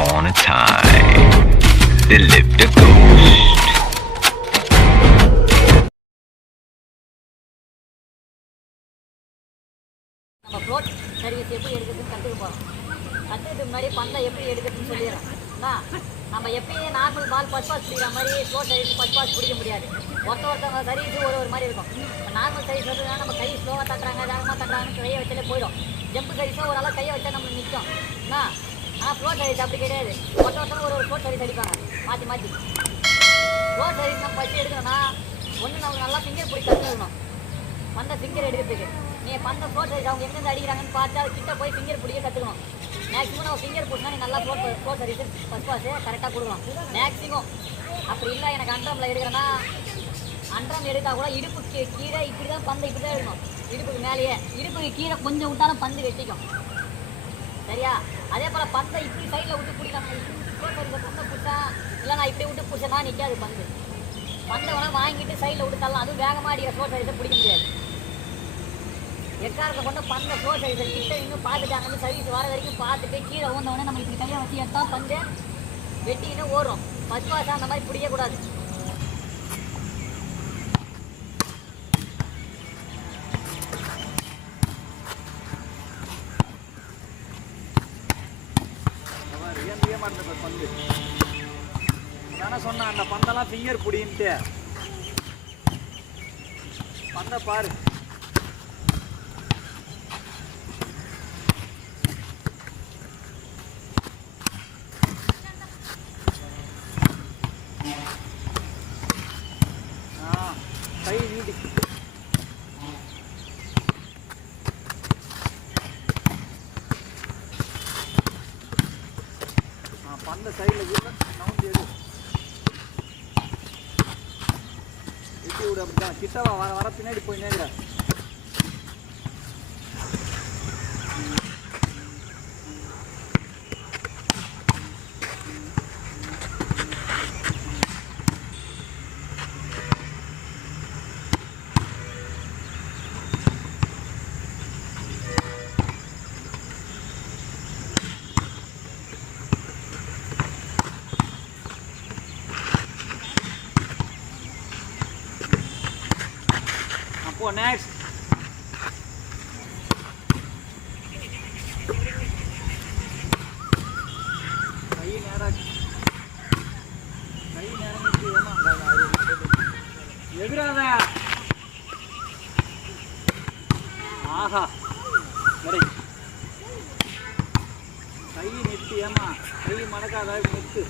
upon a time, there lived a ghost. நம்ம float service எப்படி எடுக்கிறதுன்னு கற்றுக்க போகிறோம். கற்றுக்கிட்டு முன்னாடி பந்தை எப்படி எடுக்கிறதுன்னு சொல்லிடுறோம். நம்ம எப்பயும் நார்மல் பால் ஃபர்ஸ்ட் பாஸ் பிடிக்கிற மாதிரி ஃப்ளோட் சர்வீஸ் ஃபர்ஸ்ட் பாஸ் பிடிக்க முடியாது. ஒருத்தவங்க சர்வீஸ் ஒரு மாதிரி இருக்கும். இப்போ நார்மல் சர்வீஸ் வந்து நம்ம கை ஸ்லோவாக தட்டுறாங்க, வேகமாக தட்டுறாங்கன்னு கையை வச்சாலே போயிடும். ஜம்ப் சர்வீஸாக ஓரளவு கையை வச்சா நம்ம நிற்கும். ஆனால் ஃப்ளோட் சர்வீஸ் அப்படி கிடையாது. ஒருத்தவங்க ஒரு ஃப்ளோட் சர்வீஸ் அடிப்பாங்க மாற்றி மாற்றி. ஃப்ளோட் சர்வீஸ் நம்ம ஃபஸ்ட்டு எடுக்கணும்னா ஒன்று நம்ம நல்லா ஃபிங்கர் பிடிச்சி கற்றுக்கணும். பந்தை ஃபிங்கர் எடுக்கிறதுக்கு நீங்கள் பந்தை ஃப்ளோட் சர்வீஸ் அவங்க எங்கேருந்து அடிக்கிறாங்கன்னு பார்த்து அது கிட்ட போய் ஃபிங்கர் பிடிக்க கற்றுக்கணும். மேக்ஸிமம் நம்ம ஃபிங்கர் பிடிச்சா நீ நல்லா ஃப்ளோட் சர்வீஸ் ஃபஸ்ட் பாஸு கரெக்டாக கொடுக்கலாம். மேக்ஸிமம் அப்படி இல்லை எனக்கு அண்ட்ரமில் எடுக்கிறேன்னா அண்ட்ரம் எடுத்தால் கூட இடுப்புக்கு கீழே இப்படி தான் பந்தை இப்படி தான் எடுக்கணும். இடுப்புக்கு மேலேயே இடுப்புக்கு கீழே கொஞ்சம் விட்டாலும் பந்து வெட்டிக்கும். சரியா? அதே போல் பந்தை இப்படி சைடில் விட்டு பிடிக்கலாம். ஃப்ளோட் சர்வீஸை பந்தை பிடிச்சா இல்லை நான் இப்படி விட்டு பிடிச்சேன்னா நிற்காது பந்து. பந்தை வேணால் வாங்கிட்டு சைடில் விட்டு தரலாம். அதுவும் வேகமாக அடிக்கிற ஃப்ளோட் சர்வீஸை பிடிக்க முடியாது. எக்காரத்தை கொண்டு பந்தை ஃப்ளோட் சர்வீஸ் கிட்ட இன்னும் பார்த்துட்டு அங்கேருந்து சர்வீஸ் வர வரைக்கும் பார்த்துட்டு கீழே ஊந்தவொடனே நம்ம இப்படி கையை வச்சு எடுத்தால் பந்து வெட்டின்னு ஓடுறோம். ஃபர்ஸ்ட் பாஸாக அந்த மாதிரி பிடிக்கக்கூடாது. பந்து ஏன்னா சொன்ன அந்த பந்தெல்லாம் ஃபிங்கர் பிடின்ட்டு பந்தை பாரு. கை நீட்டி பந்த சைடில் கூட நவுந்து எடு வெட்டி விடு. அப்படிதான் கிட்டவா வர வர பின்னாடி போய் நேர அப்போ நெக்ஸ்ட் கை நேரம் எதிராத ஆஹா சரி கை நிறுத்தி ஏமா கை மடக்காத நிறுத்து.